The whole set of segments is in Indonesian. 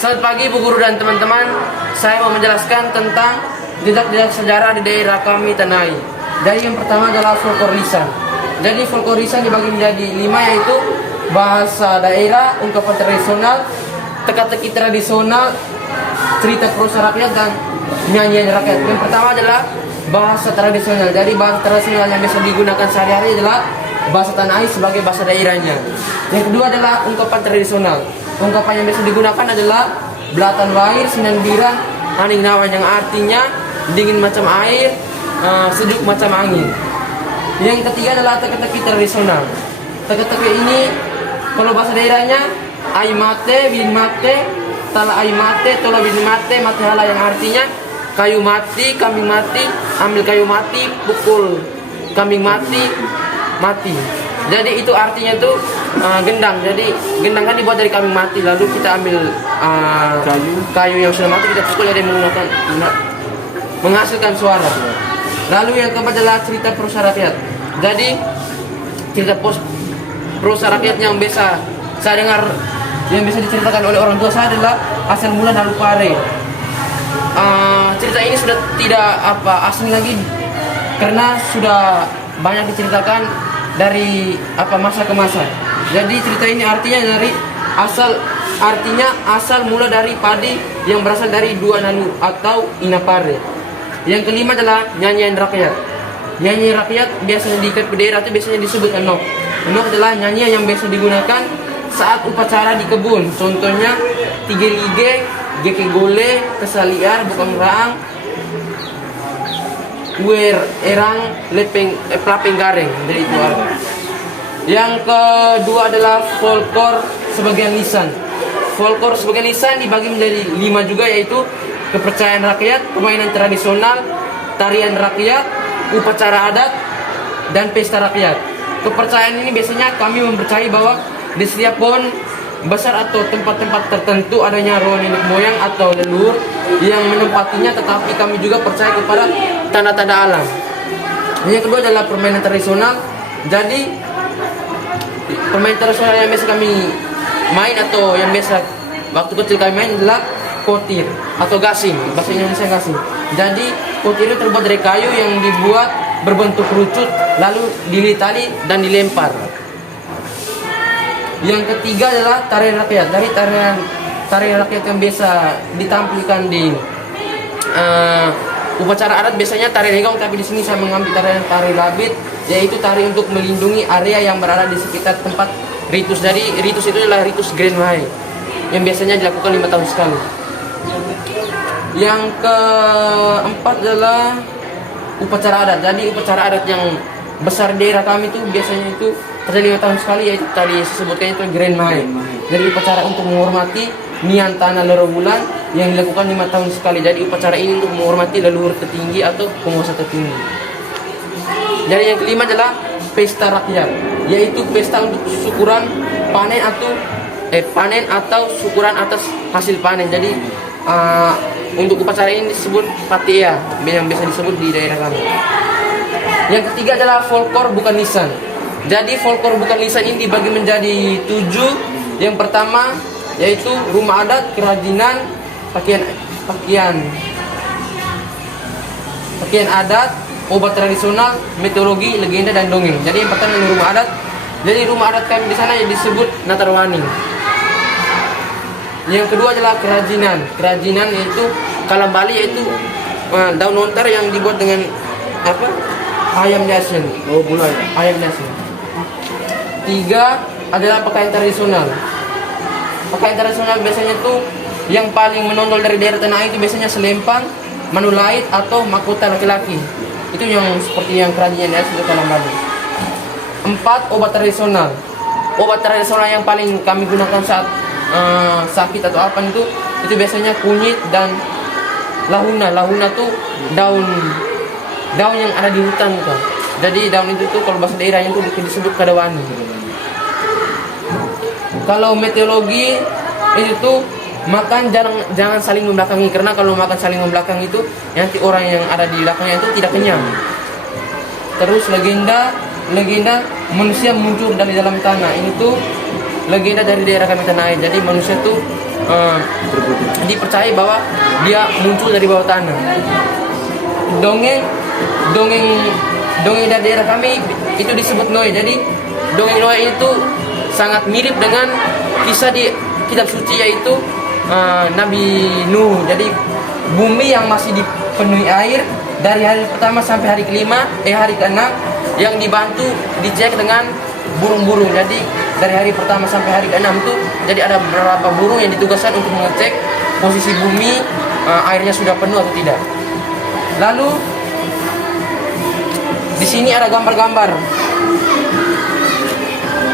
Selamat pagi Bu Guru dan teman-teman. Saya mau menjelaskan tentang jejak-jejak sejarah di daerah kami Tanai. Jadi yang pertama adalah folklor lisan. Jadi folklor lisan dibagi menjadi 5, yaitu bahasa daerah, ungkapan tradisional, teka-teki tradisional, cerita prosa rakyat, dan nyanyian rakyat. Yang pertama adalah bahasa tradisional. Jadi bahasa tradisional yang biasa digunakan sehari-hari adalah bahasa Tanai sebagai bahasa daerahnya. Yang kedua adalah ungkapan tradisional. Ungkapan yang biasa digunakan adalah belatan wair, sinandiran, aning nawan, yang artinya dingin macam air, sejuk macam angin. Yang ketiga adalah teka-teki tradisional. Teka-teki ini kalau bahasa daerahnya ai mate, bin mate, tala ai mate, tola bin mate, mate hala, yang artinya kayu mati, kambing mati, ambil kayu mati, pukul kambing mati, mati. Jadi itu artinya tuh gendang. Jadi gendang kan dibuat dari kambing mati, lalu kita ambil kayu yang sudah mati, kita pukul, jadi menghasilkan suara. Lalu yang keempat adalah cerita prosa rakyat. Jadi cerita prosa rakyat yang biasa saya dengar, yang bisa diceritakan oleh orang tua saya adalah asal mula Nalupare. Cerita ini sudah tidak asing lagi karena sudah banyak diceritakan dari masa ke masa. Jadi cerita ini artinya asal mula dari padi yang berasal dari dua nanu atau inapare. Yang kelima adalah nyanyian rakyat. Nyanyian rakyat biasanya diikat ke daerah itu biasanya disebut enok. Enok adalah nyanyian yang biasa digunakan saat upacara di kebun. Contohnya tigelige, geke gole, kesaliar, bukang raang, wer erang, lepeng pelapeng gareng. Dari itu ada. Yang kedua adalah folklor sebagian lisan. Folklor sebagian lisan dibagi menjadi 5 juga, yaitu kepercayaan rakyat, permainan tradisional, tarian rakyat, upacara adat, dan pesta rakyat. Kepercayaan ini biasanya kami mempercayai bahwa di setiap pohon besar atau tempat-tempat tertentu adanya roh nenek moyang atau leluhur yang menempatinya, tetapi kami juga percaya kepada tanda-tanda alam. Yang kedua adalah permainan tradisional. Jadi permainan tradisional yang biasa kami main atau yang biasa waktu kecil kami main adalah kotir atau gasing, bahasa Indonesia gasing. Jadi kotir itu terbuat dari kayu yang dibuat berbentuk kerucut, lalu dilitali dan dilempar. Yang ketiga adalah tarian rakyat. Dari tarian rakyat yang biasa ditampilkan di upacara adat biasanya tari legong, tapi di sini saya mengambil tari labit, yaitu tari untuk melindungi area yang berada di sekitar tempat ritus. Jadi ritus itu adalah ritus Grand Mahai yang biasanya dilakukan 5 tahun sekali. Yang keempat adalah upacara adat. Jadi upacara adat yang besar di daerah kami itu biasanya itu terjadi 5 tahun sekali, yaitu tadi disebutkan itu Grand Mahai. Jadi upacara untuk menghormati nian tanah Lorobulan yang dilakukan 5 tahun sekali. Jadi upacara ini untuk menghormati leluhur tertinggi atau penguasa tertinggi. Dan yang kelima adalah pesta rakyat, yaitu pesta untuk syukuran panen atau syukuran atas hasil panen. Jadi untuk upacara ini disebut patia, yang biasa disebut di daerah kami. Yang ketiga adalah folklor bukan lisan. Jadi folklor bukan lisan ini dibagi menjadi 7. Yang pertama yaitu rumah adat, kerajinan, pakaian adat, obat tradisional, mitologi, legenda, dan dongeng. Jadi yang pertama adalah rumah adat. Jadi rumah adat kami di sana disebut Natarwani. Yang kedua adalah kerajinan. Kerajinan yaitu kalam Bali, yaitu daun lontar yang dibuat dengan ayam jasen. Oh, gulai. Ayam jasen. 3 adalah pakaian tradisional. Pakaian tradisional biasanya tuh yang paling menonjol dari daerah Tanah itu biasanya selempang, manulait, atau mahkota laki-laki. Itu yang seperti yang kerajinan ya, itu kalam Bali. 4 obat tradisional. Obat tradisional yang paling kami gunakan saat sakit atau apa itu biasanya kunyit dan lahuna. Lahuna tuh daun yang ada di hutan kan. Jadi daun itu tuh kalau bahasa daerahnya itu disebut kadawani. Kalau meteorologi itu tuh makan jangan saling membelakangi, karena kalau makan saling membelakangi itu nanti orang yang ada di belakangnya itu tidak kenyang. Terus legenda manusia muncul dari dalam tanah. Ini tuh legenda dari daerah kami Tanah Air. Jadi manusia tuh dipercaya bahwa dia muncul dari bawah tanah. Dongeng dari daerah kami itu disebut Noe. Jadi dongeng Noe itu sangat mirip dengan kisah di kitab suci, yaitu Nabi Nuh. Jadi bumi yang masih dipenuhi air dari hari pertama sampai hari hari ke-6 yang dibantu dicek dengan burung-burung. Jadi dari hari pertama sampai hari ke-6 itu jadi ada beberapa burung yang ditugaskan untuk mengecek posisi bumi, airnya sudah penuh atau tidak. Lalu di sini ada gambar-gambar.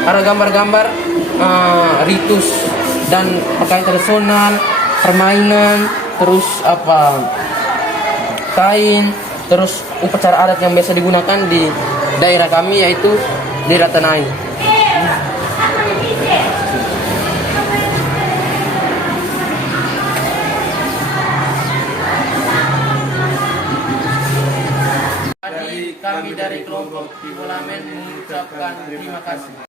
Ada gambar-gambar ritus dan pakaian tradisional, permainan, terus kain, terus upacara adat yang biasa digunakan di daerah kami, yaitu daerah Tanah Air. Kami dari kelompok Pibolamen mengucapkan terima kasih.